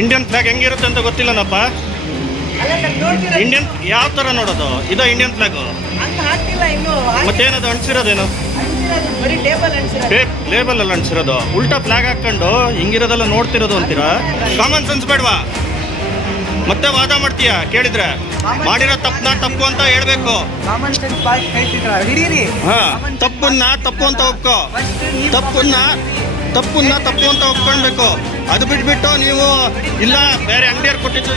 Indian flag ಹೆಂಗಿರುತ್ತೆ ಅಂತ ಗೊತ್ತಿಲ್ಲನಪ್ಪ. Indian ಯಾವ ತರ ನೋಡೋದು? ಇದು ಇಂಡಿಯನ್ ಫ್ಲಾಗ್ ಮತ್ತೇನದು ಅಣಿಸಿರೋದೇನು ಲೇಬಲ್ ಅಲ್ಲಿ ಅಣಿಸಿರೋದು ಉಲ್ಟಾ ಫ್ಲಾಗ್ ಹಾಕೊಂಡು ಹಿಂಗಿರೋದೆಲ್ಲ ನೋಡ್ತಿರೋದು ಅಂತೀರಾ? ಕಾಮನ್ ಸೆನ್ಸ್ ಬೇಡವಾ? ಮತ್ತೆ ವಾದ ಮಾಡ್ತೀಯಾ? ಕೇಳಿದ್ರೆ. ಮಾಡಿರೋ ತಪ್ಪನ ತಪ್ಪು ಅಂತ ಹೇಳ್ಬೇಕು. ತಪ್ಪನ್ನ ತಪ್ಪು ಅಂತ ಒಪ್ಕೋ. ತಪ್ಪನ್ನ ತಪ್ಪನ್ನ ತಪ್ಪು ಅಂತ ಒಪ್ಕೊಳ್ಬೇಕು. ಅದು ಬಿಟ್ಬಿಟ್ಟು ನೀವು ಇಲ್ಲ ಬೇರೆ ಅಂಗಡಿಯವ್ರು ಕೊಟ್ಟಿದ್ದು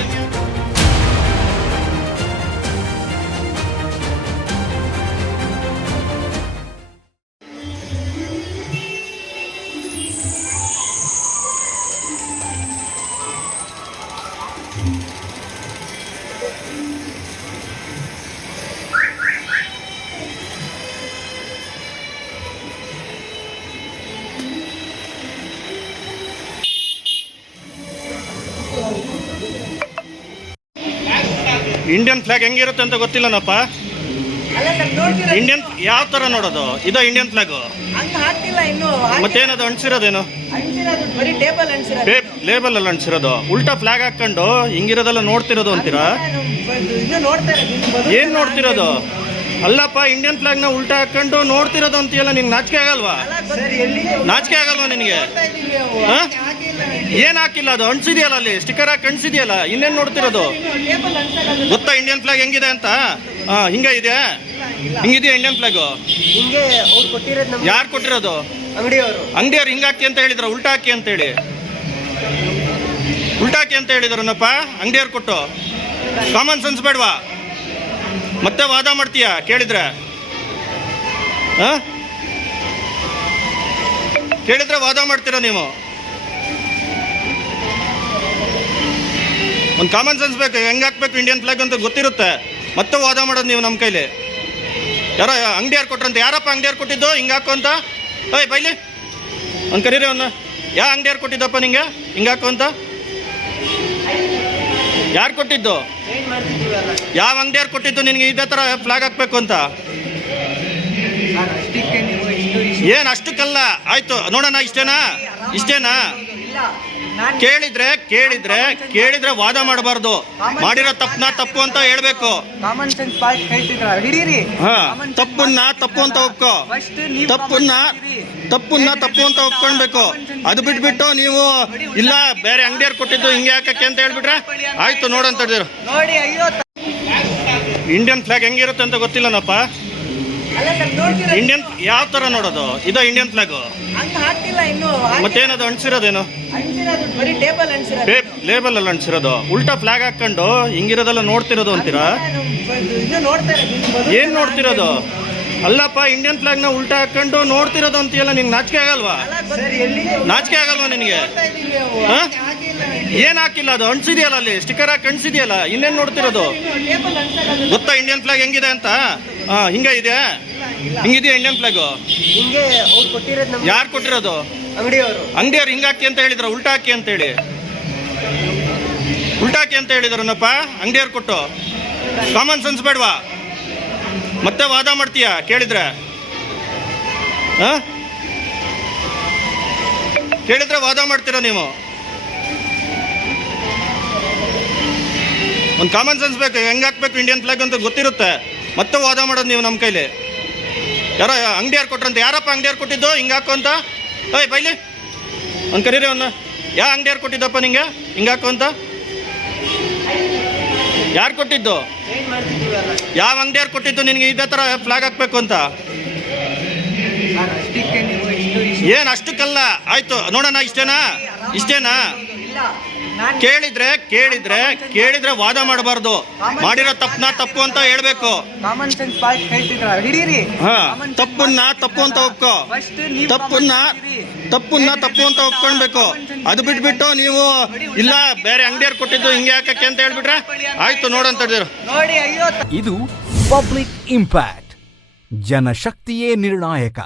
ಇಂಡಿಯನ್ ಫ್ಲಾಗ್ ಹೆಂಗಿರುತ್ತೆ ಅಂತ ಗೊತ್ತಿಲ್ಲನಪ್ಪ. ಇಂಡಿಯನ್ ಯಾವ ತರ ನೋಡೋದು? ಇದು ಇಂಡಿಯನ್ ಫ್ಲಾಗ್ ಮತ್ತೇನದು ಅಣಿಸಿರೋದೇನು ಲೇಬಲ್ ಅಲ್ಲಿ ಅಣಿಸಿರೋದು ಉಲ್ಟಾ ಫ್ಲಾಗ್ ಹಾಕೊಂಡು ಹಿಂಗಿರೋದೆಲ್ಲ ನೋಡ್ತಿರೋದು ಅಂತೀರಾ? ಏನ್ ನೋಡ್ತಿರೋದು? ಅಲ್ಲಪ್ಪ ಇಂಡಿಯನ್ ಫ್ಲಾಗ್ನ ಉಲ್ಟಾ ಹಾಕೊಂಡು ನೋಡ್ತಿರೋದು ಅಂತೀಯಲ್ಲ ನಿಂಗೆ ನಾಚಿಕೆ ಆಗಲ್ವಾ? ನಾಚಿಕೆ ಆಗಲ್ವಾ ನಿನಗೆ? ಏನ್ ಹಾಕಿಲ್ಲ ಅದು? ಅಂಟಿಸಿದೆಯಲ್ಲ ಅಲ್ಲಿ? ಸ್ಟಿಕರ್ ಹಾಕಿ ಅಂಟಿಸಿದೆಯಲ್ಲ ಇನ್ನೇನ್ ನೋಡ್ತಿರೋದು? ಗೊತ್ತಾ ಇಂಡಿಯನ್ ಫ್ಲಾಗ್ ಹೆಂಗಿದೆ ಅಂತ? ಹಾ ಹಿಂಗ ಇದೆ? ಹಿಂಗಿದೆಯಾ ಇಂಡಿಯನ್ ಫ್ಲಾಗ್ ಯಾರು ಕೊಟ್ಟಿರೋದು? ಅಂಗಡಿಯವರು. ಹಿಂಗ ಹಾಕಿ ಅಂತ ಹೇಳಿದ್ರ ಉಲ್ಟಾ ಹಾಕಿ ಅಂತ ಹೇಳಿ. ಉಲ್ಟಾ ಹಾಕಿ ಅಂತ ಹೇಳಿದ್ರನಪ್ಪ ಅಂಗಡಿಯವ್ರು ಕೊಟ್ಟು? ಕಾಮನ್ ಸೆನ್ಸ್ ಬೇಡವಾ? ಮತ್ತೆ ವಾದ ಮಾಡ್ತೀಯಾ? ಕೇಳಿದ್ರೆ? ಕೇಳಿದ್ರೆ ವಾದ ಮಾಡ್ತೀರಾ ನೀವು? ಒಂದು ಕಾಮನ್ ಸೆನ್ಸ್ ಬೇಕು, ಹೆಂಗೆ ಹಾಕ್ಬೇಕು ಇಂಡಿಯನ್ ಫ್ಲಾಗ್ ಅಂತ ಗೊತ್ತಿರುತ್ತೆ. ಮತ್ತೆ ವಾದ ಮಾಡೋದು ನೀವು ನಮ್ಮ ಕೈಲಿ. ಯಾರೋ ಅಂಗಡಿಯವ್ರು ಕೊಟ್ರಂತ, ಯಾರಪ್ಪ ಅಂಗಡಿಯಾರು ಕೊಟ್ಟಿದ್ದು, ಹಿಂಗೆ ಹಾಕು ಅಂತ? ಓಯ್ ಬೈಲಿ. ಒಂದು ಕರೀರಿ ಒಂದು ಯಾವ ಅಂಗಡಿಯಾರು ಕೊಟ್ಟಿದ್ದಪ್ಪ ನಿಂಗೆ? ಹಿಂಗೆ ಹಾಕು ಅಂತ? ಯಾರು ಕೊಟ್ಟಿದ್ದು? ಯಾವ ಅಂಗಡಿಯಾರು ಕೊಟ್ಟಿದ್ದು ನಿನಗೆ ಇದೇ ಥರ ಫ್ಲಾಗ್ ಹಾಕ್ಬೇಕು ಅಂತ? ಏನು, ಅಷ್ಟಕ್ಕಲ್ಲ. ಆಯಿತು, ನೋಡೋಣ, ಇಷ್ಟೇನಾ? ಇಷ್ಟೇನಾ? ಕೇಳಿದ್ರೆ ಕೇಳಿದ್ರೆ ಕೇಳಿದ್ರೆ ವಾದ ಮಾಡಬಾರ್ದು. ಮಾಡಿರೋ ತಪ್ಪನ ತಪ್ಪು ಅಂತ ಹೇಳ್ಬೇಕು. ಕಾಮನ್ ಸೆನ್ಸ್ ಪಾಸ್ ಹೇಳ್ತಿದ್ರ ಹಿಡೀರಿ. ಹಾ ತಪ್ಪನ್ನ ತಪ್ಪು ಅಂತ ಒಪ್ಕೋ. ಫಸ್ಟ್ ನೀವು ತಪ್ಪನ್ನ ತಪ್ಪನ್ನ ತಪ್ಪು ಅಂತ ಒಪ್ಕೊಳ್ಬೇಕು. ಅದು ಬಿಟ್ಬಿಟ್ಟು ನೀವು ಇಲ್ಲ ಬೇರೆ ಅಂಗಡಿಯವ್ರು ಕೊಟ್ಟಿದ್ದು ಹಿಂಗೆ ಹಾಕಕ್ಕೆ ಅಂತ ಹೇಳ್ಬಿಟ್ರೆ ಆಯ್ತು ನೋಡಂತ ಹೇಳಿದ್ರು. ನೋಡಿ ಅಯ್ಯೋ ಇಂಡಿಯನ್ ಫ್ಲಾಗ್ ಹೆಂಗಿರುತ್ತೆ ಅಂತ ಗೊತ್ತಿಲ್ಲನಪ್ಪ. ಇಂಡಿಯನ್ ಯಾವ ತರ ನೋಡೋದು? ಇದು ಇಂಡಿಯನ್ ಫ್ಲಾಗ್ ಮತ್ತೇನದು ಅಂಟಿಸಿರೋದೇನು ಲೇಬಲ್ ಅಲ್ಲಿ ಅಂಟಿಸಿರೋದು ಉಲ್ಟಾ ಫ್ಲಾಗ್ ಹಾಕೊಂಡು ಹಿಂಗಿರೋದೆಲ್ಲ ನೋಡ್ತಿರೋದು ಅಂತೀರಾ? ಏನ್ ನೋಡ್ತಿರೋದು? ಅಲ್ಲಪ್ಪ ಇಂಡಿಯನ್ ಫ್ಲಾಗ್ನ ಉಲ್ಟಾ ಹಾಕೊಂಡು ನೋಡ್ತಿರೋದು ಅಂತೀಯಲ್ಲ ನಿಂಗೆ ನಾಚಿಕೆ ಆಗಲ್ವಾ? ನಾಚಿಕೆ ಆಗಲ್ವಾ ನಿನಗೆ? ಏನ್ ಹಾಕಿಲ್ಲ ಅದು ಅಂಟಿಸಿದೆಯಲ್ಲ ಅಲ್ಲಿ ಸ್ಟಿಕರ್ ಹಾಕಿ ಅಂಟಿಸಿದೆಯಲ್ಲ ಇನ್ನೇನ್ ನೋಡ್ತಿರೋದು? ಗೊತ್ತಾ ಇಂಡಿಯನ್ ಫ್ಲಾಗ್ ಹೆಂಗಿದೆ ಅಂತ? ಹಾ ಹಿಂಗ ಇದೆ ಹಿಂಗಿದೆಯಾ ಇಂಡಿಯನ್ ಫ್ಲಾಗ್ ಯಾರು ಕೊಟ್ಟಿರೋದು? ಅಂಗಡಿಯವರು. ಹಿಂಗಾಕಿ ಅಂತ ಹೇಳಿದ್ರು, ಉಲ್ಟಾಕಿ ಅಂತ ಹೇಳಿ. ಉಲ್ಟಾಕಿ ಅಂತ ಹೇಳಿದ್ರನ್ನಪ್ಪ ಅಂಗಡಿಯವ್ರು ಕೊಟ್ಟು. ಕಾಮನ್ ಸೆನ್ಸ್ ಬೇಡವಾ? ಮತ್ತೆ ವಾದ ಮಾಡ್ತೀಯಾ? ಕೇಳಿದ್ರೆ? ಕೇಳಿದ್ರೆ ವಾದ ಮಾಡ್ತೀರಾ ನೀವು? ಒಂದು ಕಾಮನ್ ಸೆನ್ಸ್ ಬೇಕು, ಹೆಂಗ್ ಹಾಕ್ಬೇಕು ಇಂಡಿಯನ್ ಫ್ಲಾಗ್ ಅಂತ ಗೊತ್ತಿರುತ್ತೆ. ಮತ್ತೆ ವಾದ ಮಾಡೋದು ನೀವು ನಮ್ಮ ಕೈಲಿ. ಯಾರೋ ಅಂಗಡಿಯವ್ರು ಕೊಟ್ರಂತ. ಯಾರಪ್ಪ ಅಂಗಡಿಯವ್ರು ಕೊಟ್ಟಿದ್ದು? ಹಿಂಗೆ ಹಾಕು ಅಂತ? ಓಯ್ ಬೈಲಿ. ಒಂದು ಕರೀರಿ ಅವನ್ನ ಯಾವ ಅಂಗಡಿಯವ್ರು ಕೊಟ್ಟಿದ್ದಪ್ಪ ನಿಂಗೆ? ಹಿಂಗೆ ಹಾಕು ಅಂತ. ಯಾರು ಕೊಟ್ಟಿದ್ದು? ಯಾವ ಅಂಗಡಿಯವ್ರು ಕೊಟ್ಟಿದ್ದು ನಿನಗೆ? ಇದೇ ಥರ ಫ್ಲಾಗ್ ಹಾಕಬೇಕು ಅಂತ. ಏನು, ಅಷ್ಟಕ್ಕಲ್ಲ. ಆಯಿತು ನೋಡೋಣ ಇಷ್ಟೇನಾ? ಇಷ್ಟೇನಾ? ಕೇಳಿದ್ರೆ ಕೇಳಿದ್ರೆ ಕೇಳಿದ್ರೆ ವಾದ ಮಾಡಬಾರ್ದು. ಮಾಡಿರೋ ತಪ್ಪನ ತಪ್ಪು ಅಂತ ಹೇಳ್ಬೇಕು. ಕಾಮನ್ ಸೆನ್ಸ್ ಪಾಯಿಂಟ್ ಹೇಳ್ತಿದ್ರ ಹಿಡೀರಿ. ಹಾ ತಪ್ಪನ್ನ ತಪ್ಪು ಅಂತ ಒಪ್ಕೋ. ಫಸ್ಟ್ ನೀವು ತಪ್ಪನ್ನ ತಪ್ಪನ್ನ ತಪ್ಪು ಅಂತ ಒಪ್ಕೊಳ್ಬೇಕು. ಅದು ಬಿಟ್ಬಿಟ್ಟು ನೀವು ಇಲ್ಲ ಬೇರೆ ಅಂಗಡಿಯವ್ರು ಕೊಟ್ಟಿದ್ದು ಹಿಂಗೆ ಹಾಕಕ್ಕೆ ಅಂತ ಹೇಳ್ಬಿಟ್ರೆ ಆಯ್ತು ನೋಡಂತ ಹೇಳಿದ್ರು. ನೋಡಿ ಅಯ್ಯೋ ಇದು ಪಬ್ಲಿಕ್ ಇಂಪ್ಯಾಕ್ಟ್ ಜನಶಕ್ತಿಯೇ ನಿರ್ಣಾಯಕ.